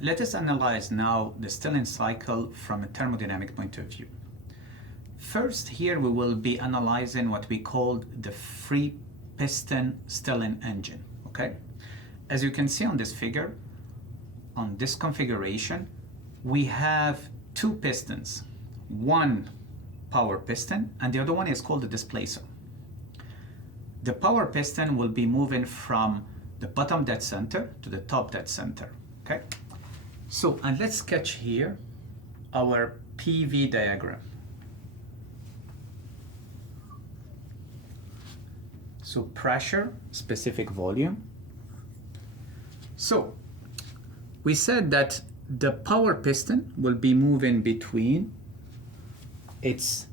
let us analyze now the Stirling cycle from a thermodynamic point of view. First, here we will be analyzing what we call the free piston Stirling engine. Okay, as you can see on this figure, on this configuration, we have two pistons, one power piston and the other one is called the displacer. The power piston will be moving from the bottom dead center to the top dead center. Okay, so and let's sketch here our PV diagram. So pressure, specific volume. So we said that the power piston will be moving between its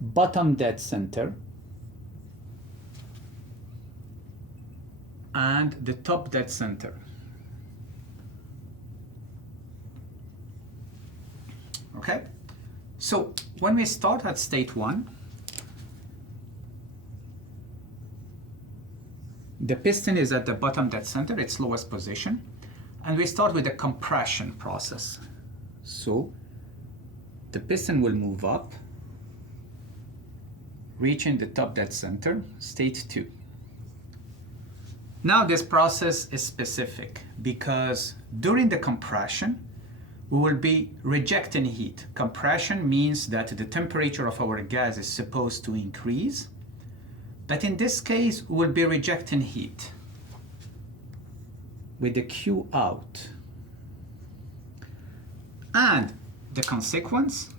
bottom dead center and the top dead center. Okay, so when we start at state 1, the piston is at the bottom dead center, its lowest position, and we start with the compression process. So the piston will move up, reaching the top dead center, state 2. Now this process is specific because during the compression, we will be rejecting heat. Compression means that the temperature of our gas is supposed to increase, but in this case, we will be rejecting heat with the Q out. And the consequence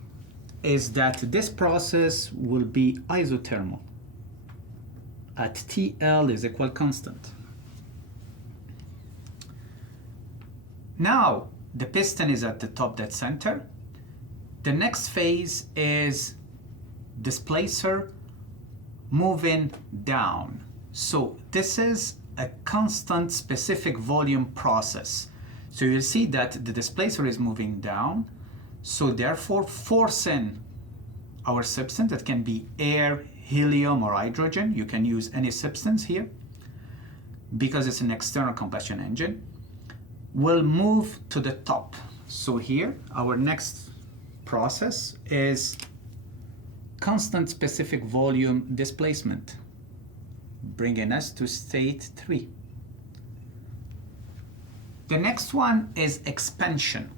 is that this process will be isothermal at TL is equal constant. Now, the piston is at the top dead center. The next phase is displacer moving down. So this is a constant specific volume process. So you'll see that the displacer is moving down, so therefore forcing our substance, that can be air, helium, or hydrogen, you can use any substance here, because it's an external combustion engine, will move to the top. So here, our next process is constant specific volume displacement, bringing us to state 3. The next one is expansion.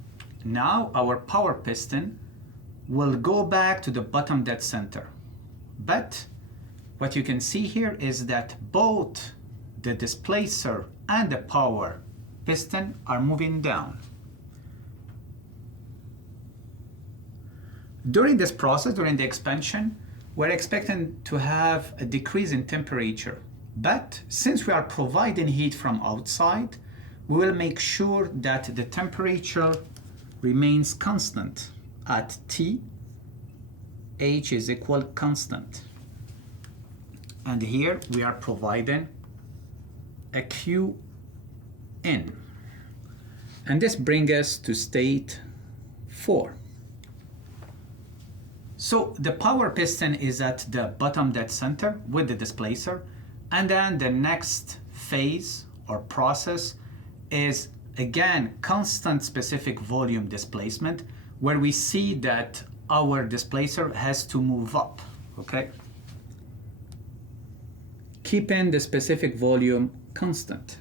Now our power piston will go back to the bottom dead center. But what you can see here is that both the displacer and the power piston are moving down. During this process, during the expansion, we're expecting to have a decrease in temperature. But since we are providing heat from outside, we will make sure that the temperature remains constant at T. H is equal constant. And here we are providing a Q in. And this brings us to state 4. So the power piston is at the bottom dead center with the displacer, and then the next phase or process is again constant specific volume displacement, where we see that our displacer has to move up, okay? Keeping the specific volume constant.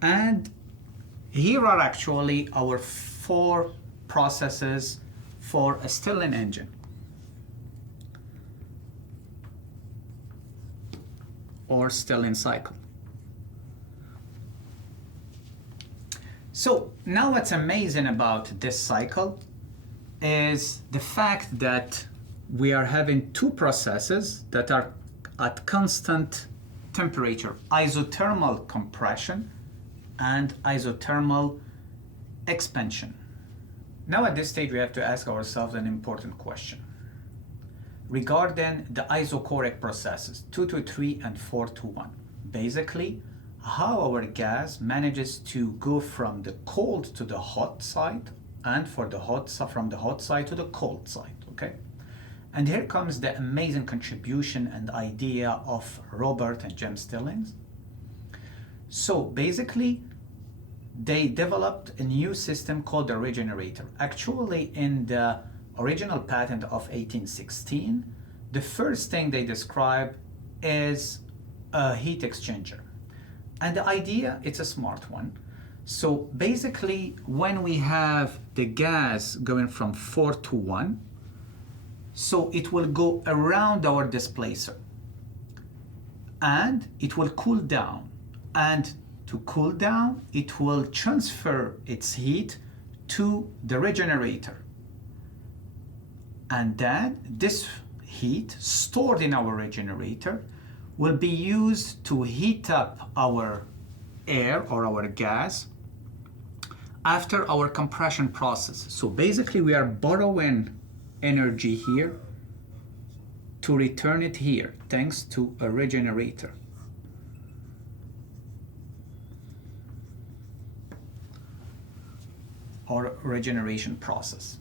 And here are actually our 4 processes for a Stirling engine or Stirling cycle. So now what's amazing about this cycle is the fact that we are having 2 processes that are at constant temperature, isothermal compression and isothermal expansion. Now at this stage we have to ask ourselves an important question regarding the isochoric processes 2 to 3 and 4 to 1. Basically, how our gas manages to go from the cold to the hot side and from the hot side to the cold side, okay? And here comes the amazing contribution and idea of Robert and James Stirling. So basically, they developed a new system called the Regenerator. Actually, in the original patent of 1816, the first thing they describe is a heat exchanger. And the idea, it's a smart one. So basically, when we have the gas going from 4 to 1, so it will go around our displacer and it will cool down. And to cool down, it will transfer its heat to the regenerator. And then this heat stored in our regenerator will be used to heat up our air or our gas after our compression process. So basically we are borrowing energy here to return it here thanks to a regenerator. Or regeneration process.